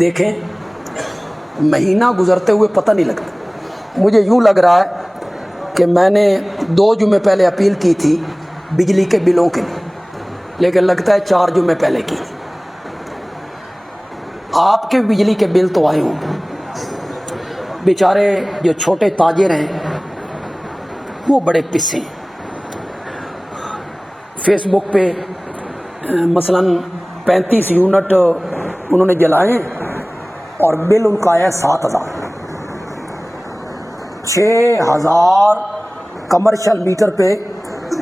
دیکھیں مہینہ گزرتے ہوئے پتہ نہیں لگتا. مجھے یوں لگ رہا ہے کہ میں نے 2 جمعے پہلے اپیل کی تھی بجلی کے بلوں کے لیے، لیکن لگتا ہے 4 جمعے پہلے کی تھی. آپ کے بجلی کے بل تو آئے ہوں. بیچارے جو چھوٹے تاجر ہیں وہ بڑے پسے ہیں. فیس بک پہ مثلاً 35 یونٹ انہوں نے جلائے اور بل ان کا آیا 7,000. 6,000 کمرشل میٹر پہ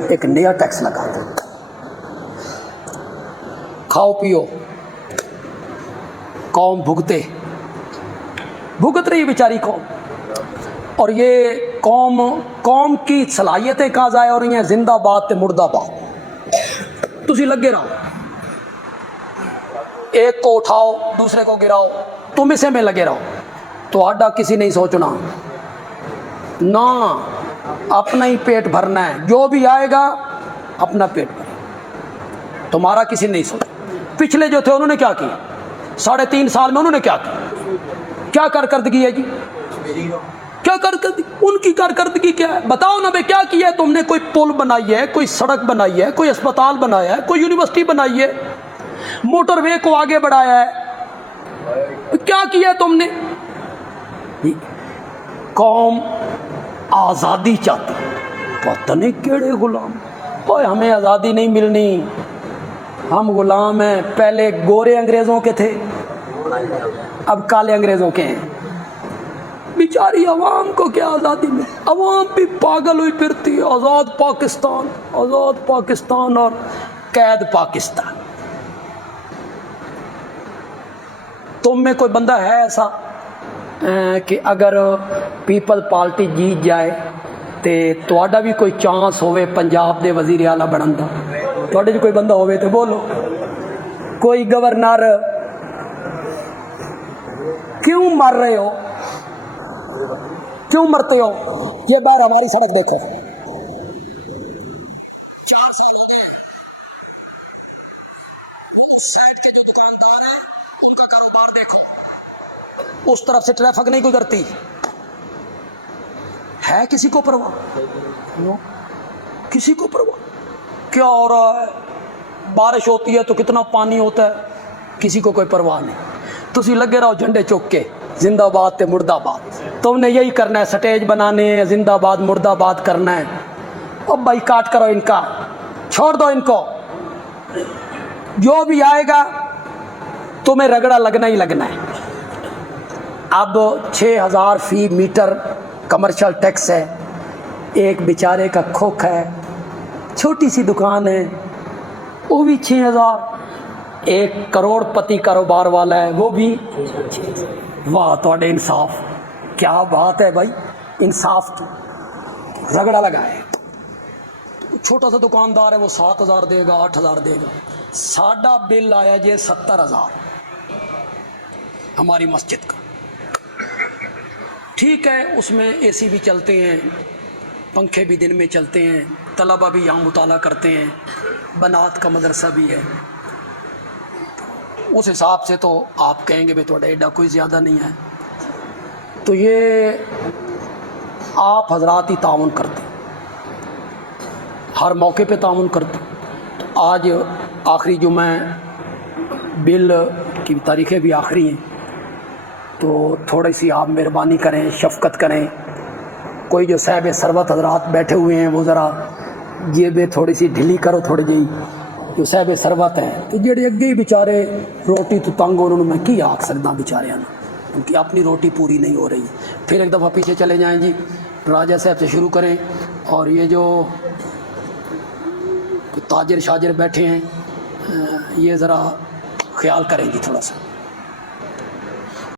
ایک نیا ٹیکس لگا دیا. کھاؤ پیو قوم بھگت رہی بیچاری قوم. اور یہ قوم کی صلاحیتیں کہاں ضائع ہو رہی ہیں؟ زندہ باد تے مردہ باد. تسی لگے رہو، ایک کو اٹھاؤ دوسرے کو گراؤ، تم اسے میں لگے رہو تو آڈا کسی نہیں سوچنا نہ، اپنا ہی پیٹ بھرنا ہے. جو بھی آئے گا اپنا پیٹ بھرنا، تمہارا کسی نہیں سوچ. پچھلے جو تھے انہوں نے کیا کیا؟ 3.5 سال میں انہوں نے کیا کارکردگی ہے جی؟ کیا کارکردگی؟ ان کی کارکردگی کیا ہے؟ بتاؤ نا بھائی کیا کیا ہے تم نے؟ کوئی پل بنائی ہے، کوئی سڑک بنائی ہے، کوئی اسپتال بنایا ہے، کوئی یونیورسٹی بنائی ہے، موٹر وے کو آگے بڑھایا ہے، کیا کیا تم نے؟ قوم آزادی چاہتی، پتہ نہیں کیڑے غلام. اوے ہمیں آزادی نہیں ملنی، ہم غلام ہیں. پہلے گورے انگریزوں کے تھے، اب کالے انگریزوں کے ہیں. بیچاری عوام کو کیا آزادی ملی؟ عوام بھی پاگل ہوئی پھرتی ہے. آزاد پاکستان اور قید پاکستان. تم میں کوئی بندہ ہے ایسا کہ اگر پیپل پارٹی جیت جائے تے تواڈا بھی کوئی چانس ہوئے پنجاب دے وزیر اعلیٰ بنن دا؟ تواڈے جو کوئی بندہ ہوئے تے بولو. کوئی گورنر؟ کیوں مر رہے ہو؟ کیوں مرتے ہو؟ یہ باہر ہماری سڑک دیکھو، 4 سال ہو گئے. سائڈ کے جو دکاندار ہیں ان کا کاروبار دیکھو، اس طرف سے ٹریفک نہیں گزرتی. ہے کسی کو پرواہ؟ کسی کو پرواہ؟ کیا ہو رہا ہے؟ بارش ہوتی ہے تو کتنا پانی ہوتا ہے، کسی کو کوئی پرواہ نہیں. تسی لگے رہو جھنڈے چوک کے زندہ باد تے مردہ باد. تم نے یہی کرنا ہے، سٹیج بنانے ہیں، زندہ باد مردہ باد کرنا ہے. اب بائی کاٹ کرو ان کا، چھوڑ دو ان کو. جو بھی آئے گا تمہیں رگڑا لگنا ہی لگنا ہے. اب 6,000 فی میٹر کمرشل ٹیکس ہے. ایک بیچارے کا کھوکھ ہے، چھوٹی سی دکان ہے، وہ بھی 6,000. 1 کروڑ پتی کاروبار والا ہے، وہ بھی. واہ توڑے انصاف، کیا بات ہے بھائی، انصاف کی رگڑا لگا ہے. چھوٹا سا دکاندار ہے وہ 7,000 دے گا، 8,000 دے گا. ساڈا بل آیا جی 70,000 ہماری مسجد کا. ٹھیک ہے، اس میں اے سی بھی چلتے ہیں، پنکھے بھی دن میں چلتے ہیں، طلبہ بھی یہاں مطالعہ کرتے ہیں، بنات کا مدرسہ بھی ہے. اس حساب سے تو آپ کہیں گے بھائی تھوڑا ایڈا کوئی زیادہ نہیں ہے. تو یہ آپ حضرات ہی تعاون کرتے، ہر موقع پہ تعاون کرتے. تو آج آخری جمعہ، بل کی تاریخیں بھی آخری ہیں، تو تھوڑی سی آپ مہربانی کریں، شفقت کریں. کوئی جو صاحب ثروت حضرات بیٹھے ہوئے ہیں وہ ذرا جیبیں تھوڑی سی ڈھیلی کرو. تھوڑی جی جو صاحب ثروت ہیں تو جڑے اگے ہی بیچارے روٹی تو تنگ انہوں نے میں کی آکھ سکتا بیچاریاں نے، کیونکہ اپنی روٹی پوری نہیں ہو رہی. پھر ایک دفعہ پیچھے چلے جائیں جی، راجہ صاحب سے شروع کریں. اور یہ جو تاجر شاجر بیٹھے ہیں یہ ذرا خیال کریں گی تھوڑا سا.